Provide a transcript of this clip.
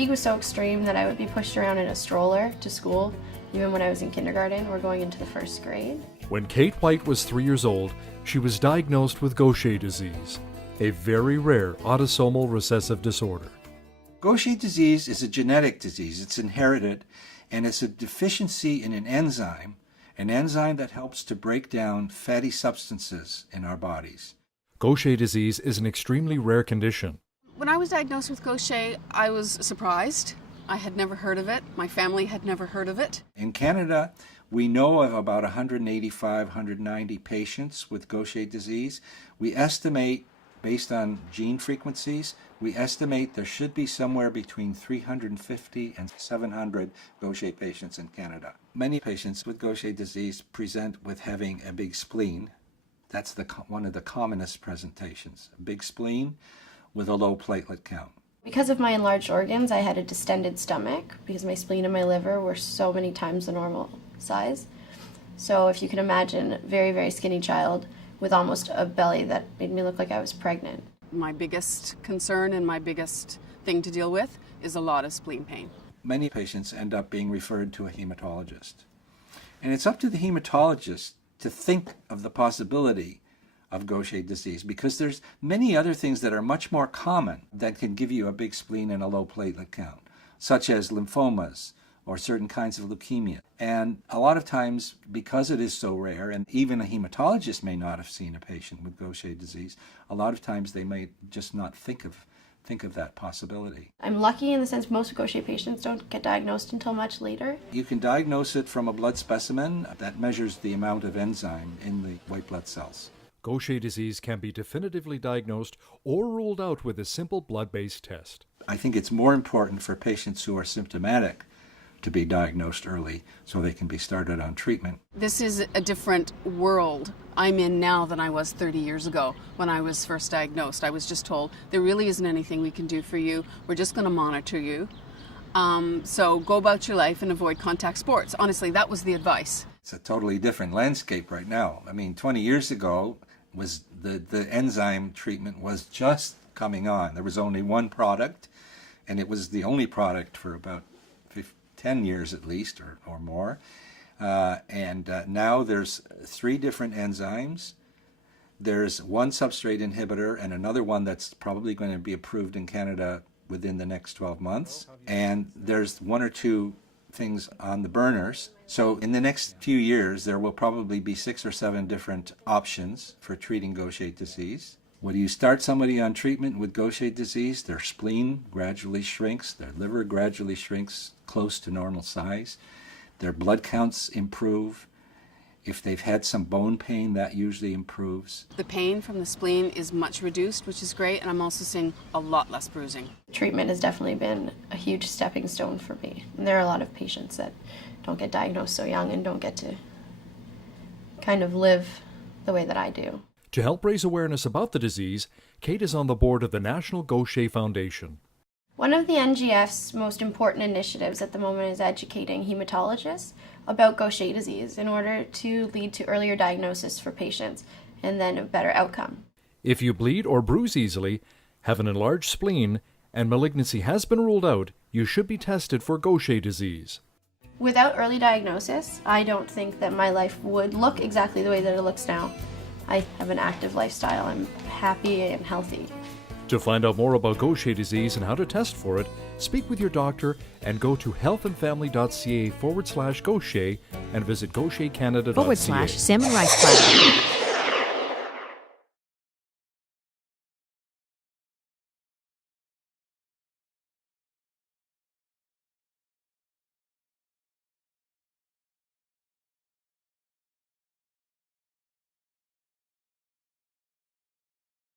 fatigue was so extreme that I would be pushed around in a stroller to school, even when I was in kindergarten or going into the first grade. When Kate White was 3 years old, she was diagnosed with Gaucher disease, a very rare autosomal recessive disorder. Gaucher disease is a genetic disease. It's inherited, and it's a deficiency in an enzyme that helps to break down fatty substances in our bodies. Gaucher disease is an extremely rare condition. When I was diagnosed with Gaucher, I was surprised. I had never heard of it. My family had never heard of it. In Canada, we know of about 185, 190 patients with Gaucher disease. We estimate, based on gene frequencies, we estimate there should be somewhere between 350 and 700 Gaucher patients in Canada. Many patients with Gaucher disease present with having a big spleen. That's one of the commonest presentations, a big spleen with a low platelet count. Because of my enlarged organs, I had a distended stomach because my spleen and my liver were so many times the normal size. So if you can imagine, a very, very skinny child with almost a belly that made me look like I was pregnant. My biggest concern and my biggest thing to deal with is a lot of spleen pain. Many patients end up being referred to a hematologist. And it's up to the hematologist to think of the possibility of Gaucher disease, because there's many other things that are much more common that can give you a big spleen and a low platelet count, such as lymphomas or certain kinds of leukemia. And a lot of times, because it is so rare, and even a hematologist may not have seen a patient with Gaucher disease, a lot of times they may just not think of that possibility. I'm lucky in the sense most Gaucher patients don't get diagnosed until much later. You can diagnose it from a blood specimen that measures the amount of enzyme in the white blood cells. Gaucher disease can be definitively diagnosed or ruled out with a simple blood-based test. I think it's more important for patients who are symptomatic to be diagnosed early so they can be started on treatment. This is a different world I'm in now than I was 30 years ago when I was first diagnosed. I was just told, there really isn't anything we can do for you. We're just going to monitor you. So go about your life and avoid contact sports. Honestly, that was the advice. It's a totally different landscape right now. I mean, 20 years ago, was the enzyme treatment was just coming on. There was only one product, and it was the only product for about 10 years at least, or more. Now there's 3 different enzymes. There's one substrate inhibitor and another one that's probably going to be approved in Canada within the next 12 months. And there's 1 or 2 things on the burners. So in the next few years, there will probably be 6 or 7 different options for treating Gaucher disease. When you start somebody on treatment with Gaucher disease, their spleen gradually shrinks, their liver gradually shrinks close to normal size, their blood counts improve. If they've had some bone pain, that usually improves. The pain from the spleen is much reduced, which is great, and I'm also seeing a lot less bruising. Treatment has definitely been a huge stepping stone for me. And there are a lot of patients that don't get diagnosed so young and don't get to kind of live the way that I do. To help raise awareness about the disease, Kate is on the board of the National Gaucher Foundation. One of the NGF's most important initiatives at the moment is educating hematologists about Gaucher disease in order to lead to earlier diagnosis for patients and then a better outcome. If you bleed or bruise easily, have an enlarged spleen, and malignancy has been ruled out, you should be tested for Gaucher disease. Without early diagnosis, I don't think that my life would look exactly the way that it looks now. I have an active lifestyle. I'm happy and healthy. To find out more about Gaucher disease and how to test for it, speak with your doctor and go to healthandfamily.ca/Gaucher and visit gauchercanada.ca. /salmon rice platter.